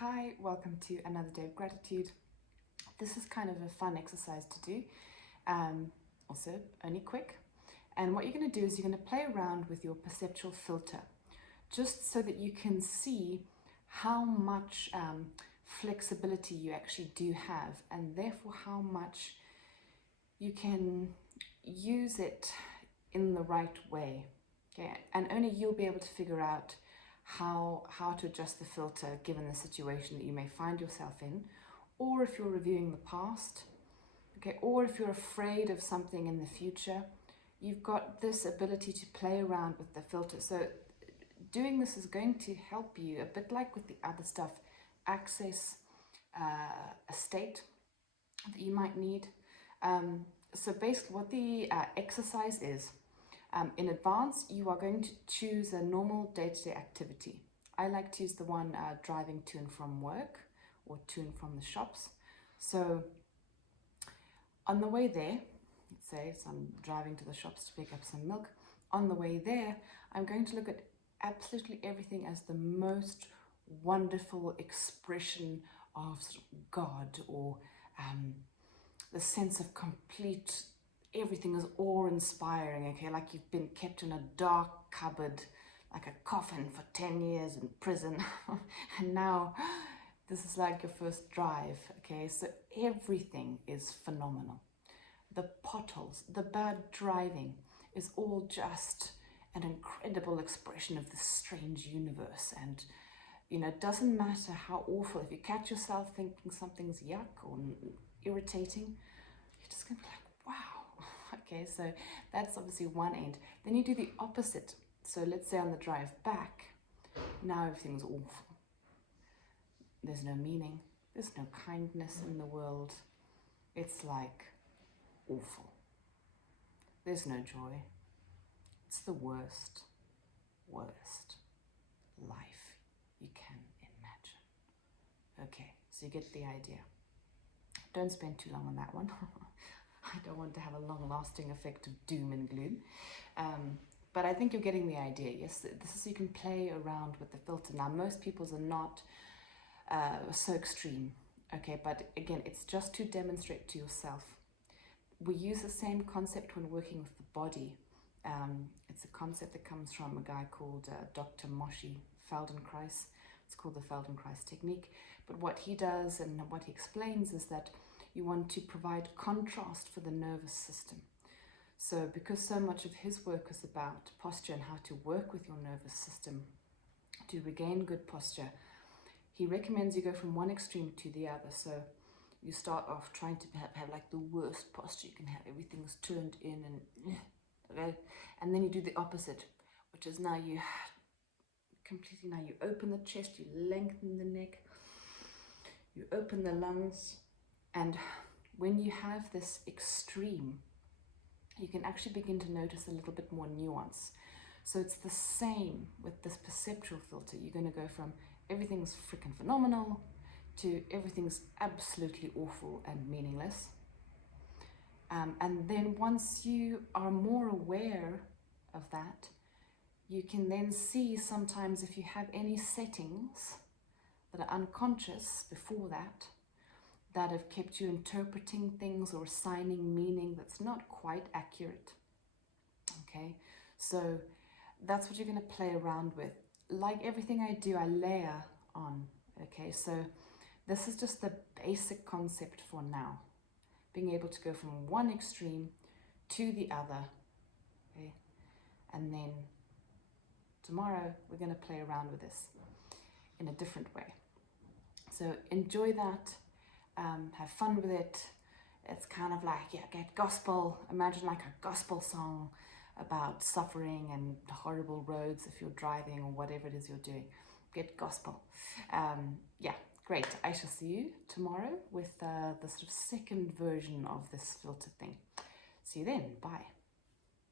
Hi, welcome to another day of gratitude. This is kind of a fun exercise to do, also only quick. And what you're going to do is you're going to play around with your perceptual filter, just so that you can see how much flexibility you actually do have, and therefore how much you can use it in the right way. Okay, and only you'll be able to figure out how to adjust the filter given the situation that you may find yourself in, or if you're reviewing the past, okay, or if you're afraid of something in the future. You've got this ability to play around with the filter. So doing this is going to help you, a bit like with the other stuff, access a state that you might need. So basically what the exercise is, in advance, you are going to choose a normal day-to-day activity. I like to use the one driving to and from work or to and from the shops. So on the way there, let's say I'm driving to the shops to pick up some milk. On the way there, I'm going to look at absolutely everything as the most wonderful expression of sort of God, or the sense of complete, everything is awe-inspiring, okay, like you've been kept in a dark cupboard, like a coffin for 10 years in prison, and now this is like your first drive, okay, so everything is phenomenal. The potholes, the bad driving is all just an incredible expression of this strange universe. And you know, it doesn't matter how awful, if you catch yourself thinking something's yuck or irritating, you're just gonna be like, wow. Okay, so that's obviously one end. Then you do the opposite. So let's say on the drive back, now everything's awful. There's no meaning, there's no kindness in the world. It's like awful. There's no joy. It's the worst life you can imagine. Okay, so you get the idea. Don't spend too long on that one. I don't want to have a long-lasting effect of doom and gloom. But I think you're getting the idea. Yes, this is, you can play around with the filter. Now, most people's are not so extreme, okay? But again, it's just to demonstrate to yourself. We use the same concept when working with the body. It's a concept that comes from a guy called Dr. Moshe Feldenkrais. It's called the Feldenkrais technique. But what he does and what he explains is that you want to provide contrast for the nervous system. So because so much of his work is about posture and how to work with your nervous system to regain good posture, he recommends you go from one extreme to the other. So you start off trying to have like the worst posture you can have. Everything's turned in and then you do the opposite, which is now you open the chest, you lengthen the neck, you open the lungs. And when you have this extreme, you can actually begin to notice a little bit more nuance. So it's the same with this perceptual filter. You're going to go from everything's freaking phenomenal to everything's absolutely awful and meaningless. And then once you are more aware of that, you can then see sometimes if you have any settings that are unconscious before that have kept you interpreting things or assigning meaning that's not quite accurate. Okay, so that's what you're going to play around with. Like everything I do, I layer on. Okay, so this is just the basic concept for now. Being able to go from one extreme to the other. Okay, and then tomorrow we're going to play around with this in a different way. So enjoy that. Have fun with it. It's kind of like, yeah, get gospel. Imagine like a gospel song about suffering and horrible roads if you're driving or whatever it is you're doing. Get gospel. Yeah, great. I shall see you tomorrow with the sort of second version of this filter thing. See you then. Bye.